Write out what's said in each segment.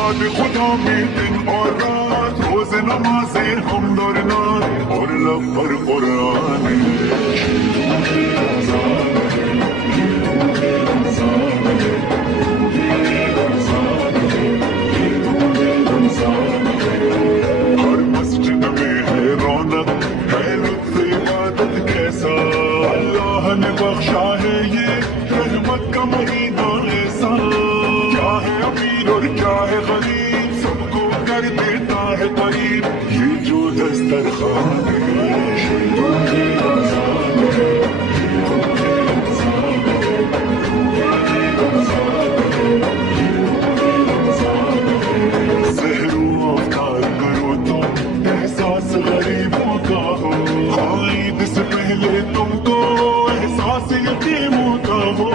یاد خدا میں دن اور رات، روز نمازیں ہم دورنات اور لب پر قرآن ہر مسجد میں ہے رونق، ہے لطف عبادت کیسا، اللہ نے بخشا ہے یہ رحمت کا مہینہ ایسا، کیا ہے امیر اور کیا ہے غریب، سب کو کر دیتا ہے قریب یہ جو دسترخوان ہے۔ زہرو افطار کرو تم احساس غریبوں کا ہو، عید سے پہلے تم کو احساس یتیموں کا ہو،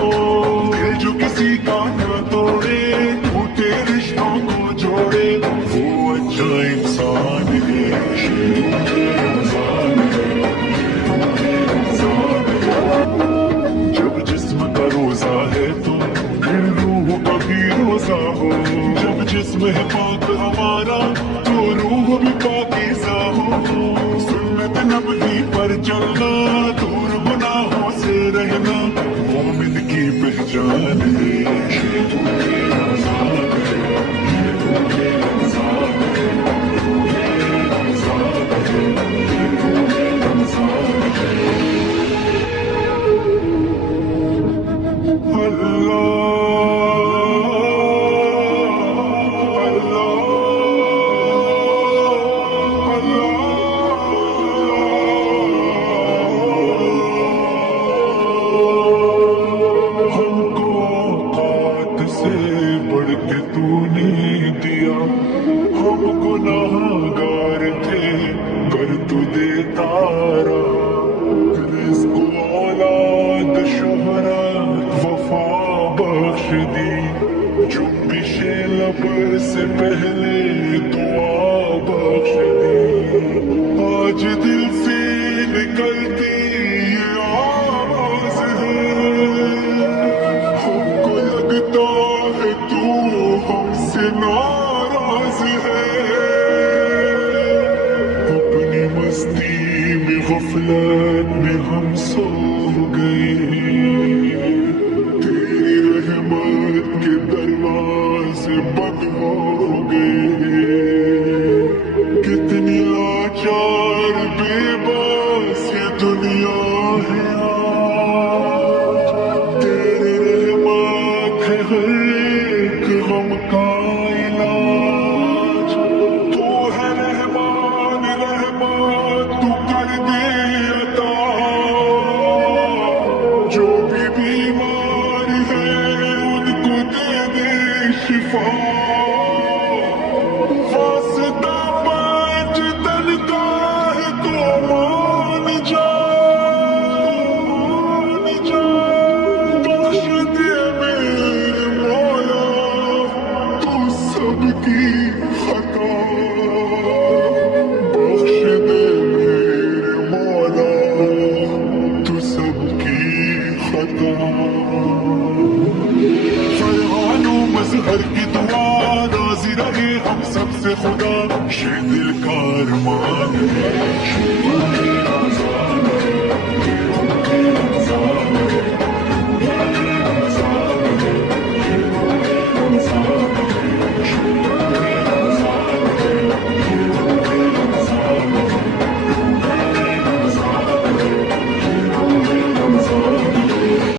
دل جو کسی کا نہ توڑے ٹوٹے رشتوں کو جوڑے وہ اچھا انسان ہے۔ جب جسم کا روزہ ہے تو پھر روح کا بھی روزہ ہو، جب جسم ہے پاک ہمارا تو روح بھی پاکیزہ ہو، سنت نبوی پر چلنا دور گناہوں سے رہنا مومن کی پہچان ہے۔ سے پہلے دعا بخش دی، آج دل سے نکلتی یہ آواز ہے، ہم کو لگتا ہے تو ہم سے ناراض ہے، اپنی مستی میں غفلت میں ہم سو گئے، تیری رحمت کے دروازے بند ہو گئے، کتنی لاچار بے بس یہ دنیا ہے آج، تیری رحمت ہے ہر ایک غم کا علاج، تو ہے رحمان رحمان تو کر دے عطا، جو بھی بیمار ہے ان کو دے دے شفا، واسطہ پانچ تن کا ہے تو مان جا، بخش دے میرے مولا تو سب کی خطا، بخش دے میرے مولا تو سب کی خطا۔ فرحان و مظہر کی دعا راضی رہے ہم سب سے خدا، یہ دل